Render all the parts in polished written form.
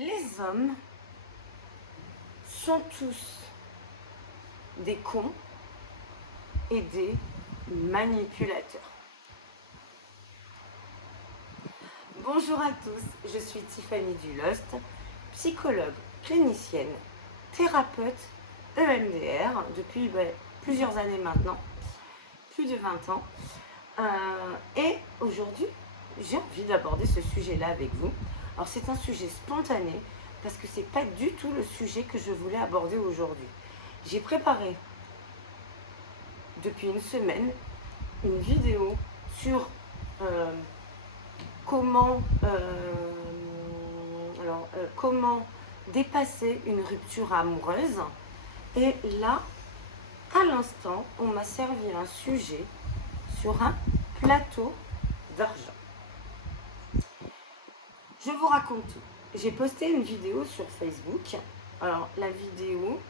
Les hommes sont tous des cons et des manipulateurs. Bonjour à tous, je suis Tiffany Dulost, psychologue, clinicienne, thérapeute EMDR depuis plusieurs années maintenant, plus de 20 ans. Et aujourd'hui, j'ai envie d'aborder ce sujet-là avec vous. Alors c'est un sujet spontané parce que c'est pas du tout le sujet que je voulais aborder aujourd'hui. J'ai préparé depuis une semaine une vidéo sur comment dépasser une rupture amoureuse. Et là, à l'instant, on m'a servi un sujet sur un plateau d'argent. Je vous raconte tout. J'ai posté une vidéo sur Facebook. Alors, la vidéo,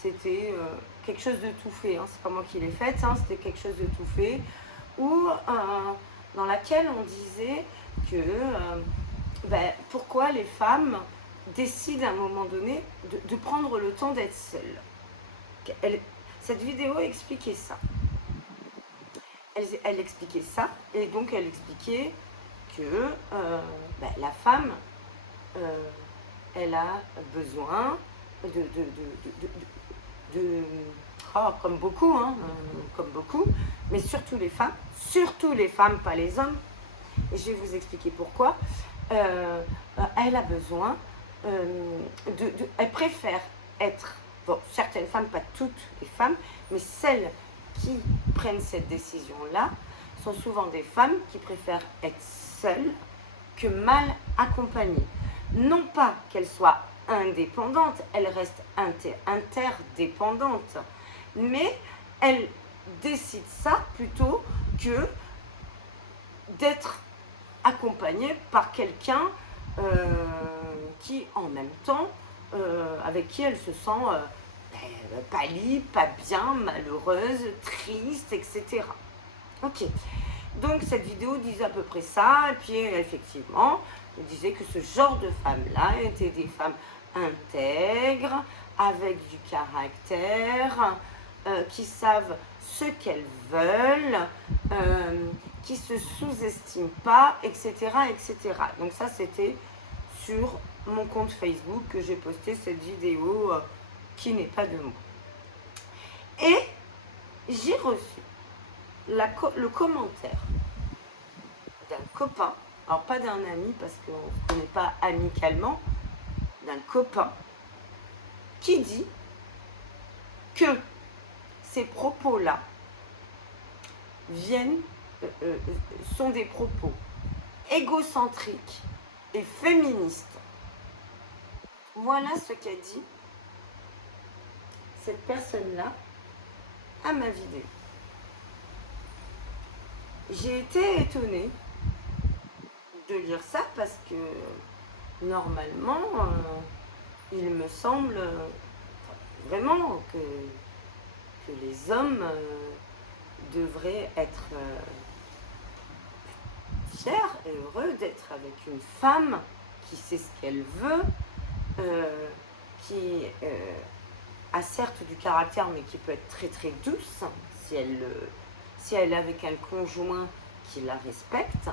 c'était quelque chose de tout fait. Hein. C'est pas moi qui l'ai faite, hein. C'était quelque chose de tout fait. Dans laquelle on disait que pourquoi les femmes décident à un moment donné de prendre le temps d'être seules. Cette vidéo expliquait ça. Elle expliquait ça, et donc elle expliquait que la femme, elle a besoin comme beaucoup, mais surtout les femmes, pas les hommes, et je vais vous expliquer pourquoi. Elle a besoin, elle préfère être, certaines femmes, pas toutes les femmes, mais celles qui prennent cette décision-là sont souvent des femmes qui préfèrent être seules que mal accompagnées. Non pas qu'elles soient indépendantes, elles restent interdépendantes, mais elles décident ça plutôt que d'être accompagnées par quelqu'un qui, en même temps, avec qui elles se sentent pas libre, pas bien, malheureuse, triste, etc. Ok. Donc cette vidéo disait à peu près ça, et puis effectivement, elle disait que ce genre de femmes-là étaient des femmes intègres, avec du caractère, qui savent ce qu'elles veulent, qui se sous-estiment pas, etc., etc. Donc ça, c'était sur mon compte Facebook que j'ai posté cette vidéo qui n'est pas de moi. Et j'ai reçu le commentaire d'un copain, alors pas d'un ami parce qu'on ne se connaît pas amicalement, d'un copain qui dit que ces propos-là sont des propos égocentriques et féministes. Voilà ce qu'a dit cette personne-là à ma vidéo. J'ai été étonnée de lire ça parce que normalement, il me semble vraiment que les hommes devraient être fiers et heureux d'être avec une femme qui sait ce qu'elle veut, qui a certes du caractère mais qui peut être très très douce si elle est avec un conjoint qui la respecte.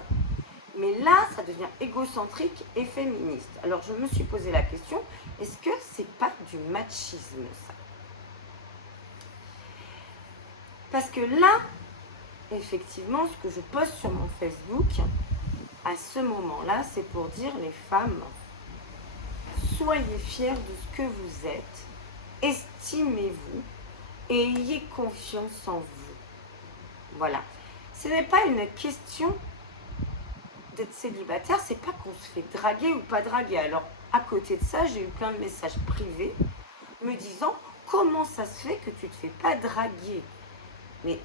Mais là, ça devient égocentrique et féministe. Alors je me suis posé la question, est-ce que c'est pas du machisme ça? Parce que là, effectivement, ce que je poste sur mon Facebook, à ce moment-là, c'est pour dire les femmes, soyez fiers de ce que vous êtes, estimez-vous et ayez confiance en vous. Voilà. Ce n'est pas une question d'être célibataire, c'est pas qu'on se fait draguer ou pas draguer. Alors, à côté de ça, j'ai eu plein de messages privés me disant comment ça se fait que tu te fais pas draguer. Mais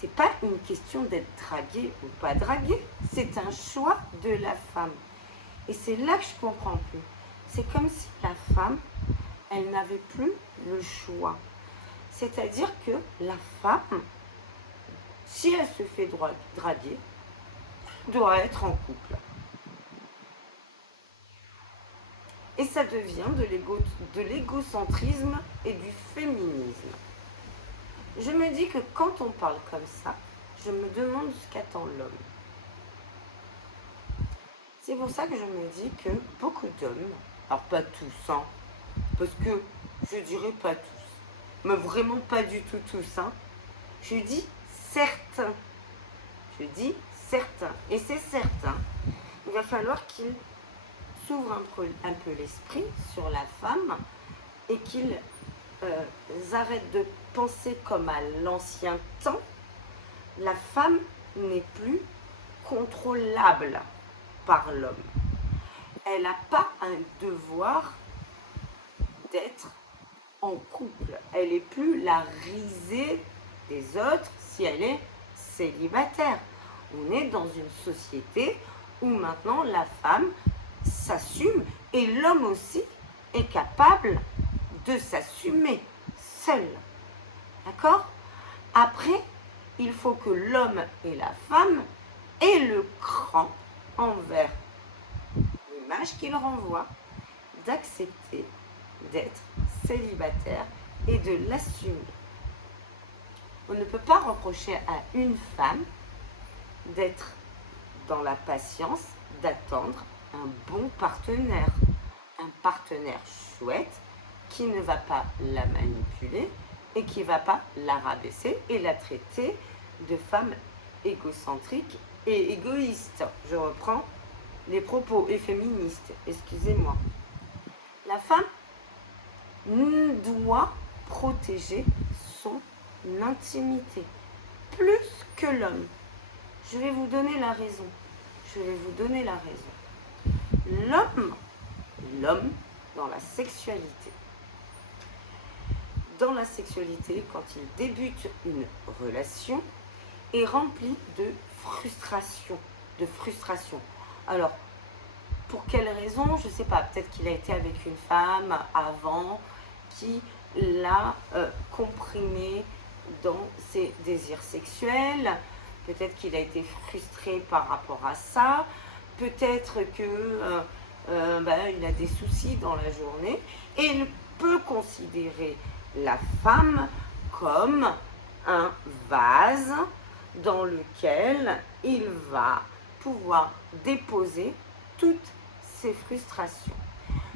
c'est pas une question d'être dragué ou pas dragué, c'est un choix de la femme. Et c'est là que je comprends plus. C'est comme si la femme, elle n'avait plus le choix. C'est-à-dire que la femme, si elle se fait draguer, doit être en couple. Et ça devient de l'égocentrisme et du féminisme. Je me dis que quand on parle comme ça, je me demande ce qu'attend l'homme. C'est pour ça que je me dis que beaucoup d'hommes, alors pas tous, hein, parce que je dirais pas tous, mais vraiment pas du tout tous, hein, je dis certains. Je dis certains. Et c'est certain. Il va falloir qu'ils s'ouvrent un peu l'esprit sur la femme et qu'ils arrêtent de penser comme à l'ancien temps. La femme n'est plus contrôlable par l'homme. Elle n'a pas un devoir d'être en couple. Elle n'est plus la risée des autres si elle est célibataire. On est dans une société où maintenant la femme s'assume et l'homme aussi est capable de s'assumer seul. D'accord? Après, il faut que l'homme et la femme aient le cran envers l'image qu'il renvoie d'accepter d'être célibataire et de l'assumer. On ne peut pas reprocher à une femme d'être dans la patience, d'attendre un bon partenaire. Un partenaire chouette qui ne va pas la manipuler et qui ne va pas la rabaisser et la traiter de femme égocentrique et égoïste. Je reprends les propos et féministes, excusez-moi. La femme doit protéger son intimité plus que l'homme. Je vais vous donner la raison. L'homme dans la sexualité. Dans la sexualité, quand il débute une relation, est rempli de frustration. Alors, pour quelle raison? Je ne sais pas. Peut-être qu'il a été avec une femme avant qui l'a comprimé dans ses désirs sexuels. Peut-être qu'il a été frustré par rapport à ça. Peut-être que il a des soucis dans la journée. Et il peut considérer la femme comme un vase dans lequel il va pouvoir déposer toutes ses frustrations.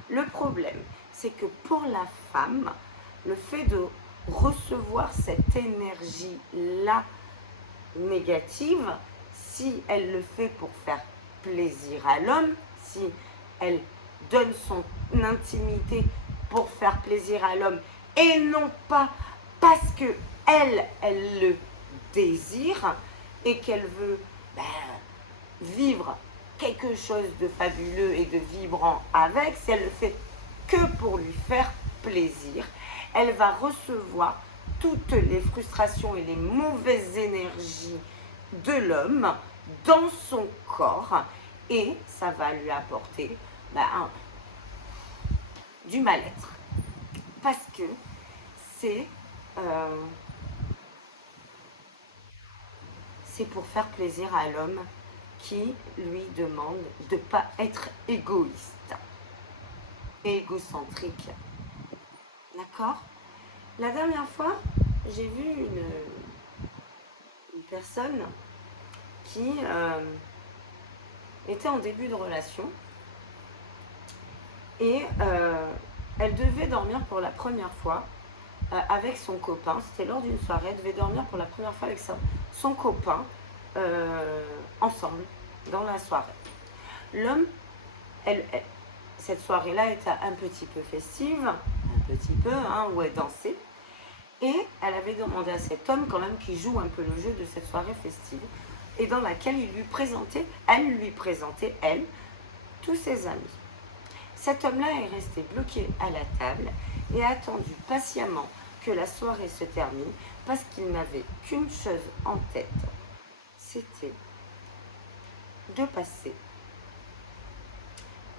Le problème, c'est que pour la femme, le fait de recevoir cette énergie-là négative, si elle le fait pour faire plaisir à l'homme, si elle donne son intimité pour faire plaisir à l'homme et non pas parce que elle le désire et qu'elle veut vivre quelque chose de fabuleux et de vibrant avec, si elle le fait que pour lui faire plaisir, elle va recevoir toutes les frustrations et les mauvaises énergies de l'homme dans son corps et ça va lui apporter du mal-être. Parce que c'est pour faire plaisir à l'homme qui lui demande de ne pas être égoïste et égocentrique. D'accord? La dernière fois, j'ai vu une personne qui était en début de relation et elle devait dormir pour la première fois avec son copain. C'était lors d'une soirée, elle devait dormir pour la première fois avec son copain ensemble dans la soirée. L'homme, cette soirée-là était un petit peu festive, où elle dansait. Et elle avait demandé à cet homme quand même qui joue un peu le jeu de cette soirée festive et dans laquelle elle lui présentait, tous ses amis. Cet homme-là est resté bloqué à la table et a attendu patiemment que la soirée se termine parce qu'il n'avait qu'une chose en tête, c'était de passer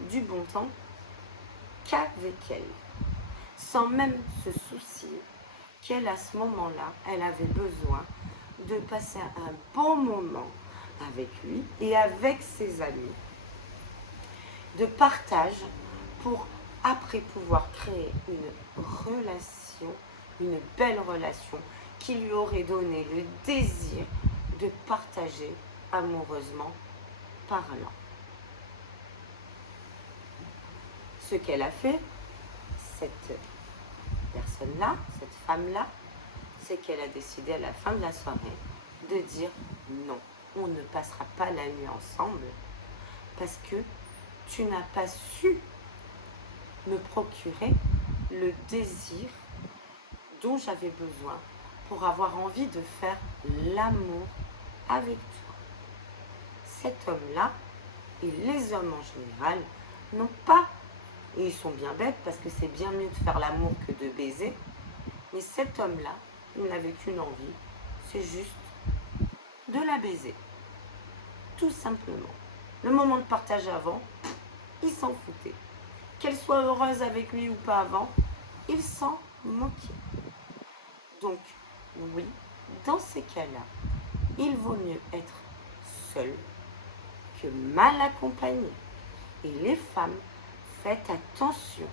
du bon temps qu'avec elle, sans même se soucier qu'elle, à ce moment-là, elle avait besoin de passer un bon moment avec lui et avec ses amis, de partage pour après pouvoir créer une relation, une belle relation qui lui aurait donné le désir de partager amoureusement parlant. Ce qu'elle a fait, cette personne-là, cette femme-là, c'est qu'elle a décidé à la fin de la soirée de dire non, on ne passera pas la nuit ensemble parce que tu n'as pas su me procurer le désir dont j'avais besoin pour avoir envie de faire l'amour avec toi. Cet homme-là, et les hommes en général, n'ont pas, et ils sont bien bêtes parce que c'est bien mieux de faire l'amour que de baiser, mais cet homme-là, il n'avait qu'une envie, c'est juste de la baiser. Tout simplement. Le moment de partage avant, il s'en foutait. Qu'elle soit heureuse avec lui ou pas avant, il s'en moquait. Donc, oui, dans ces cas-là, il vaut mieux être seul que mal accompagné. Et les femmes, faites attention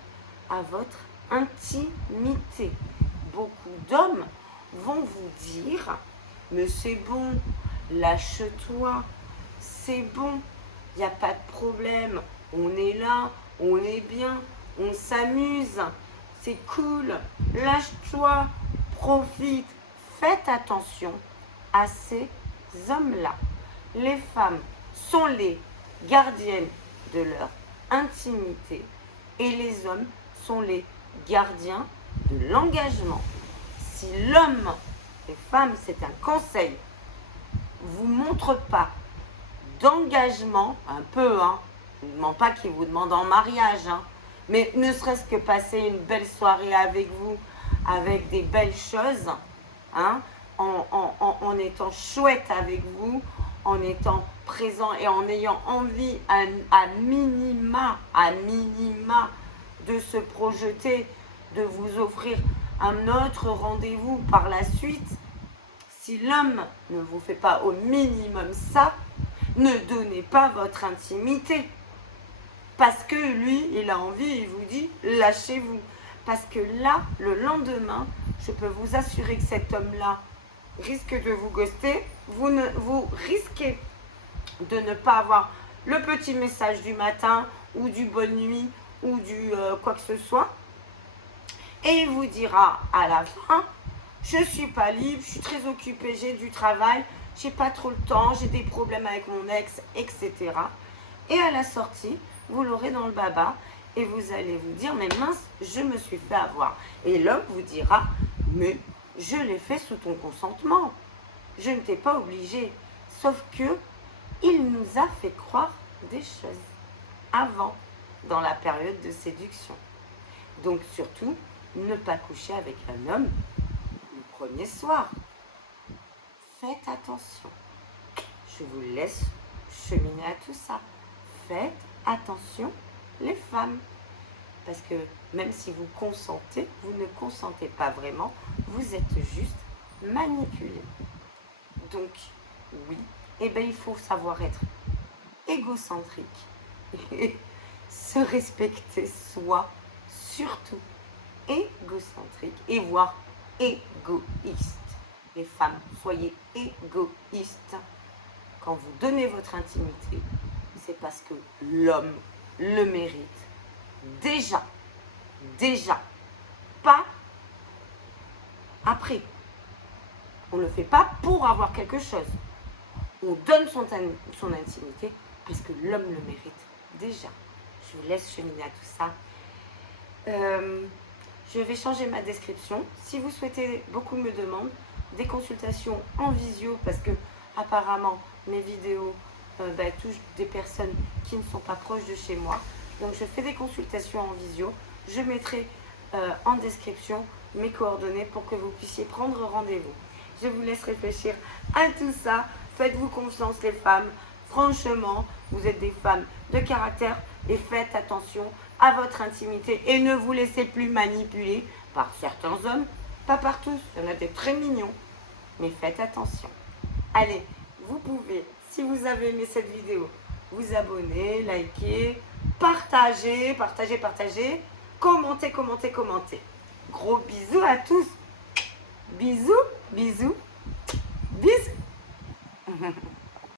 à votre intimité. Beaucoup d'hommes vont vous dire « Mais c'est bon, lâche-toi, c'est bon, il n'y a pas de problème, on est là, on est bien, on s'amuse, c'est cool, lâche-toi, profite ». Faites attention à ces hommes-là. Les femmes sont les gardiennes de leur intimité et les hommes sont les gardiens de l'engagement. Si l'homme, les femmes, c'est un conseil, vous montre pas d'engagement, un peu, hein, je ne demande pas qu'il vous demande en mariage, hein, mais ne serait-ce que passer une belle soirée avec vous, avec des belles choses, hein, en étant chouette avec vous, en étant présent et en ayant envie à minima de se projeter, de vous offrir un autre rendez-vous par la suite. Si l'homme ne vous fait pas au minimum ça, ne donnez pas votre intimité. Parce que lui, il a envie, il vous dit, lâchez-vous. Parce que là, le lendemain, je peux vous assurer que cet homme-là risque de vous ghoster. Vous risquez de ne pas avoir le petit message du matin ou du bonne nuit ou du quoi que ce soit. Et il vous dira à la fin, je ne suis pas libre, je suis très occupée, j'ai du travail, j'ai pas trop le temps, j'ai des problèmes avec mon ex, etc. Et à la sortie, vous l'aurez dans le baba et vous allez vous dire, mais mince, je me suis fait avoir. Et l'homme vous dira, mais je l'ai fait sous ton consentement. Je ne t'ai pas obligé. Sauf que il nous a fait croire des choses avant, dans la période de séduction. Donc surtout, ne pas coucher avec un homme le premier soir. Faites attention. Je vous laisse cheminer à tout ça. Faites attention, les femmes. Parce que même si vous consentez, vous ne consentez pas vraiment. Vous êtes juste manipulé. Donc, oui, eh bien, il faut savoir être égocentrique et se respecter soi, surtout égocentrique et voire égoïste. Les femmes, soyez égoïstes. Quand vous donnez votre intimité, c'est parce que l'homme le mérite. Déjà, pas après. On ne le fait pas pour avoir quelque chose. On donne son intimité parce que l'homme le mérite déjà. Je vous laisse cheminer à tout ça. Je vais changer ma description. Si vous souhaitez, beaucoup me demandent, des consultations en visio parce que apparemment mes vidéos touchent des personnes qui ne sont pas proches de chez moi. Donc je fais des consultations en visio. Je mettrai en description mes coordonnées pour que vous puissiez prendre rendez-vous. Je vous laisse réfléchir à tout ça. Faites-vous confiance les femmes. Franchement, vous êtes des femmes de caractère et faites attention à votre intimité et ne vous laissez plus manipuler par certains hommes. Pas par tous, il y en a des très mignons, mais faites attention. Allez, vous pouvez, si vous avez aimé cette vidéo, vous abonner, liker, partager. commentez, commentez, commentez. Gros bisous à tous. Bisous, bisous, bisous.